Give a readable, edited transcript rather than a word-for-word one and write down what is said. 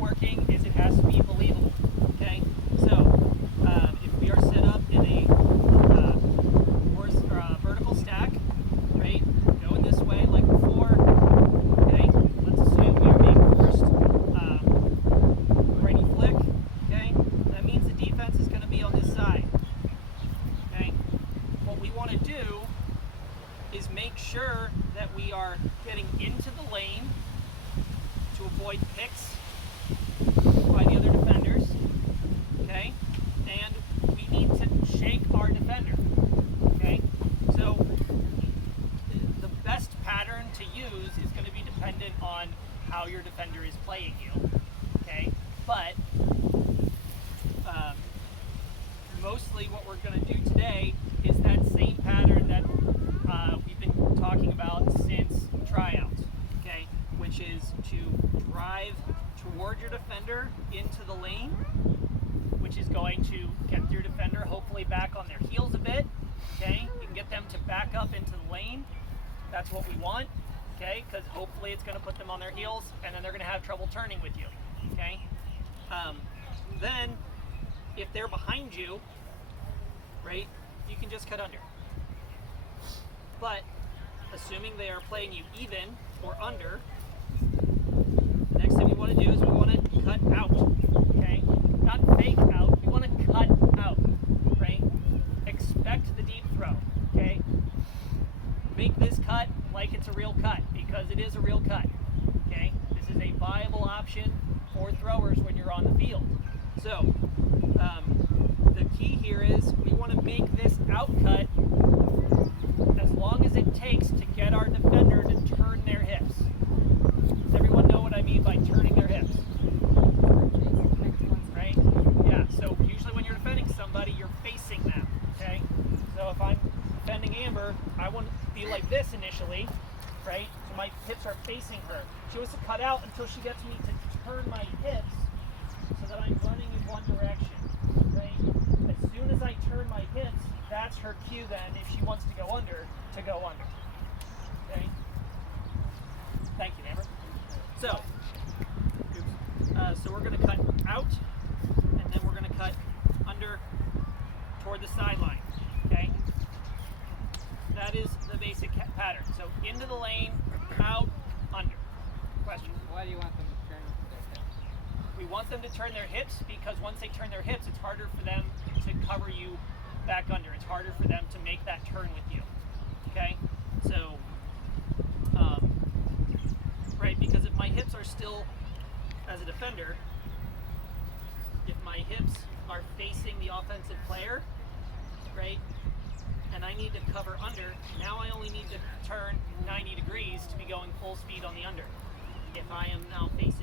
working is it has to be believable. Okay, so if we are set up in a vertical stack, right, going this way like before. Okay, let's assume we are being forced. Righty flick. Okay, that means the defense is going to be on this side. Okay, what we want to do is make sure that we are getting into the lane to avoid picks by the other defenders, okay? And we need to shake our defender, okay? So the best pattern to use is going to be dependent on how your defender is playing you, okay? But mostly what we're going to do today is that same pattern that we've been talking about since tryouts, okay? Which is to drive toward your defender into the lane, which is going to get your defender hopefully back on their heels a bit, okay? You can get them to back up into the lane. That's what we want, okay? Because hopefully it's going to put them on their heels, and then they're going to have trouble turning with you, okay? Then, if they're behind you, right, you can just cut under. But assuming they are playing you even or under, the next thing we want to do is we want to cut out, okay? Not fake out, we want to cut out, right? Expect the deep throw, okay? Make this cut like it's a real cut, because it is a real cut, okay? This is a viable option for throwers when you're on the field. So, the key here is we want to make this out cut as long as it takes to get our defender to turn their hips. Does everyone know what I mean by turning their hips? Right? Yeah, so usually when you're defending somebody, you're facing them, okay? So if I'm defending Amber, I want to be like this initially, right? So my hips are facing her. She wants to cut out until she gets me to turn my hips so that I'm running in one direction, right? As soon as I turn my hips, that's her cue then, if she wants to go under, okay? Thank you, Amber. So we're going to cut out, and then we're going to cut under toward the sideline, okay? That is the basic pattern. So into the lane, out, under. Question? Why do you want them to turn their hips? We want them to turn their hips because once they turn their hips, it's harder for them to cover you back under. It's harder for them to make that turn with you, okay? So, right, because if my hips are still, as a defender, if my hips are facing the offensive player, right, and I need to cover under, now I only need to turn 90 degrees to be going full speed on the under. If I am now facing